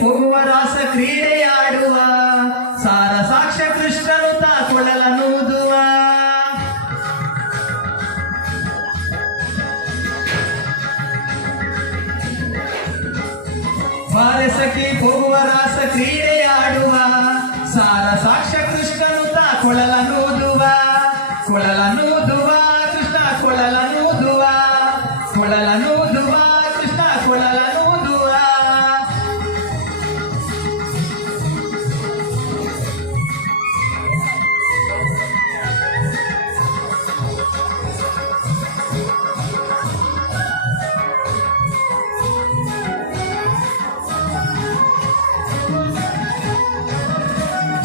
ಹೋಗುವ ರಾಸ ಕ್ರೀಡೆಯಾಡುವ ಸಾರ ಸಾಕ್ಷ್ಯ ಕೃಷ್ಣನು ತಾಕೊಳಲನೂದುವ ಬಾರಸಖಿ ಹೋಗುವ ರಾಸ ಕ್ರೀಡೆಯಾಡುವ ಸಾರ ಸಾಕ್ಷ್ಯ ಕೃಷ್ಣನು ತಾಕೊಳಲನೂದುವ ಕೊಳಲನೂದುವ ಕೃಷ್ಣ ಕೊಳಲನೂದುವ ಕೊಳಲನೂದುವ ಕೃಷ್ಣ ಕೊಳಲನೂದುವ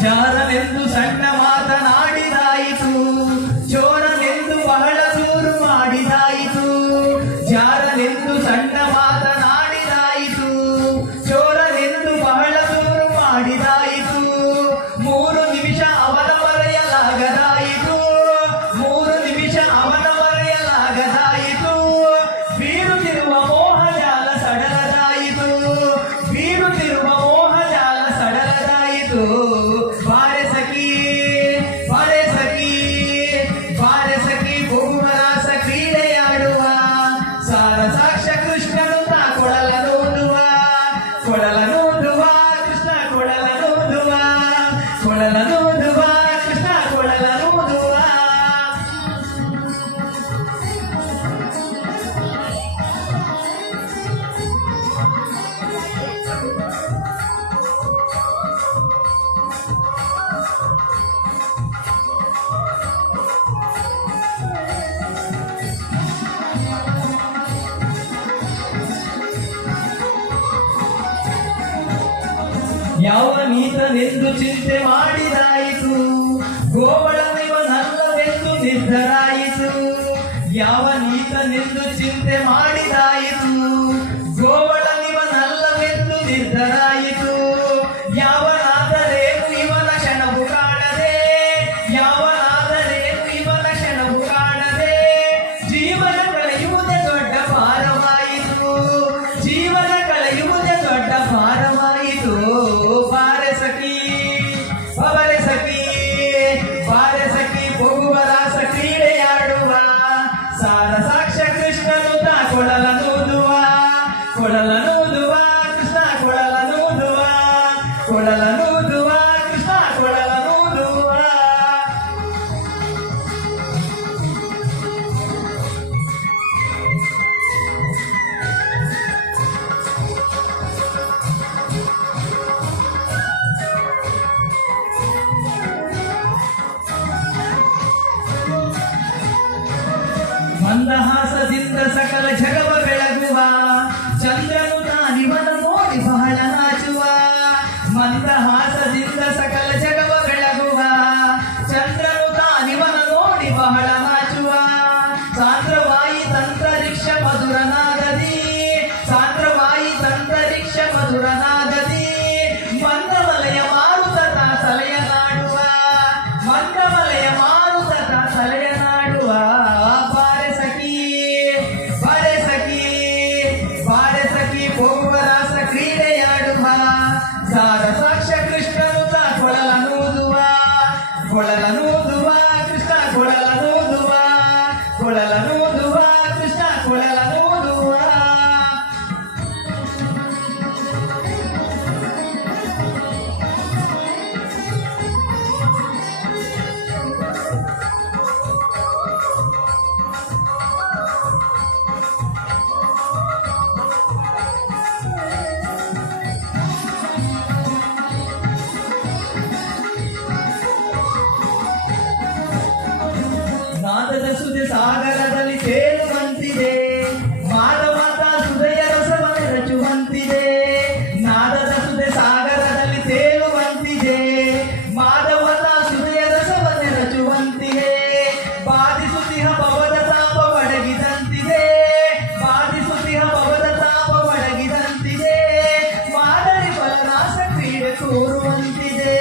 ಜಾರನೆಂದು ಸಣ್ಣ ಮಾತನಾಡಿದಾಯಿತು ಚೋರನೆಂದು ಬಹಳ ದೂರು ಮಾಡಿದಾಯಿತು ಜಾರನೆಂದು ಸಣ್ಣ ಮಾತನಾಡಿದಾಯಿತು ಚೋರನೆಂದು ಬಹಳ ದೂರು ಮಾಡಿದಾಯಿತು 3 ನಿಮಿಷ ಅವನ ಮರೆಯಲಾಗದಾಯಿತು 3 ನಿಮಿಷ ಅವನ ಮರೆಯಲಾಗದಾಯಿತು ಬೀರುತ್ತಿರುವ ಮೋಹಜಾಲ ಸಡಲದಾಯಿತು ಬೀರುತ್ತಿರುವ ಮೋಹಜಾಲ ಸಡಲದಾಯಿತು ಬಾರೆ ಸಖಿ ಹೋಗುವ ರಾಸ ಕ್ರೀಡೆಯಾಡುವ ಸಾರ ಸಾಕ್ಷ್ಯ ಕೃಷ್ಣನು ತಾಕೊಳಲನೂದುವ ಕೊಳಲನೂದುವ ಕೃಷ್ಣ ಕೊಳಲನೂದುವ ಕೊಳಲನೂದುವ ಕೃಷ್ಣ ಕೊಳಲನೂದುವ ಯಾವ ನೀತನೆಂದು ಚಿಂತೆ ಮಾಡಿದಾಯಿತು ಗೋವಳನಿವನಲ್ಲವೆಂದು ನಿರ್ಧರಾಯಿತು ಯಾವ ನೀತನೆಂದು ಚಿಂತೆ ಮಾಡಿದಾಯಿತು ಗೋವಳನಿವನಲ್ಲವೆಂದು ನಿರ್ಧರಾಯಿತು ಯಾವನಾದರೇನು ಇವನ ಕ್ಷಣವು ಕಾಣದೆ ಯಾವನಾದರೇನು ಇವನ ಕ್ಷಣವು ಕಾಣದೆ ಜೀವನ ಕಳೆಯುವುದೇ ದೊಡ್ಡ ಭಾರವಾಯಿತು ಜೀವನ ಕಳೆಯುವುದೇ ದೊಡ್ಡ ಭಾರವಾಯಿತು ಬಾರೆ ಸಖಿ ಹೋಗುವ ರಾಸ ಕ್ರೀಡೆಯಾಡುವ ಸಾರ ಸಾಕ್ಷ್ಯ ಕೃಷ್ಣನು ತಾಕೊಳಲನೂದುವ ಕೊಳಲನೂದುವ ಕೃಷ್ಣ ಕೊಳಲನೂದುವ ಕೊಳಲನೂದುವ ಕೃಷ್ಣ ಕೊಳಲನೂದುವ ಮಂದಹಾಸದಿಂದ ಸಕಲ ಜಗವ ಬೆಳಗುವ ಚಂದ್ರನು ತಾನಿವನ ನೋಡಿ ಬಹಳ ನಾಚುವ ಮಂದಹಾಸದಿಂದ ಸಕಲ ಜಗವ ಬೆಳಗುವ ಚಂದ್ರನು ತಾನಿವನ ನೋಡಿ ಬಹಳ ನಾಚುವ ಸಾಂದ್ರವಾಯಿ ತಂತರಿಕ್ಷ ಮಧುರನಾಗದಿ ಸಾಂದ್ರವಾಯಿ ತಂತರಿಕ್ಷ ಮಧುರನಾಗದಿ ಮಂದವಲಯ ಮಾರುತ ಸಲಯ ನಾಡುವ ಮಂದವಲಯ ಮಾರುತ ಸಲಯ ನಾಡುವ ಹೋಗುವ ರಾಸ ಕ್ರೀಡೆಯಾಡುವ ಸಾರ ಸಾಕ್ಷ್ಯ ಕೃಷ್ಣನು ತಾಕೊಳಲನೂದುವ ಕೊಳಲನೂದುವ ಕೃಷ್ಣ ಕೊಳಲನೂದುವ ಕೊಳಲನೂದುವ ಕೃಷ್ಣ ಕೊಳಲನೂದುವ ನಾದದ ಸುದೆ ಸಾಗರದಲ್ಲಿ ತೇಲುವಂತಿದೆ ಮಾನವತ ಸುದೆಯ ರಸವನ್ನು ರಚುವಂತಿದೆ ನಾದದ ಸುದೆ ಸಾಗರದಲ್ಲಿ ತೇಲುವಂತಿದೆ ಮಾನವತ ಸುದೆಯ ರಸವನ್ನು ರಚುವಂತಿದೆ ಬಾಧಿಸುತ್ತಿಹ ಭವದ ತಾಪ ಒಡಗಿದಂತಿದೆ ಬಾಧಿಸುತ್ತಿಹ ಭವದ ತಾಪ ಒಡಗಿದಂತಿದೆ ಮಾದರಿ ಫಲನಾಶ ಕ್ರೀಡೆ ತೋರುವಂತಿದೆ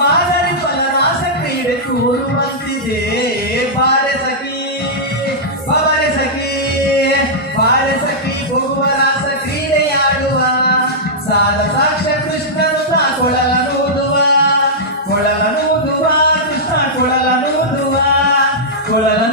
ಮಾದರಿ ಫಲನಾಶ ಕ್ರೀಡೆ ತೋರುವಂತಿದೆ ಬಾರೆ ಸಖಿ ಹೋಗುವ ರಾಸ ಕ್ರೀಡೆಯಾಡುವ ಸಾರ ಸಾಕ್ಷ್ಯ ಒಳಗ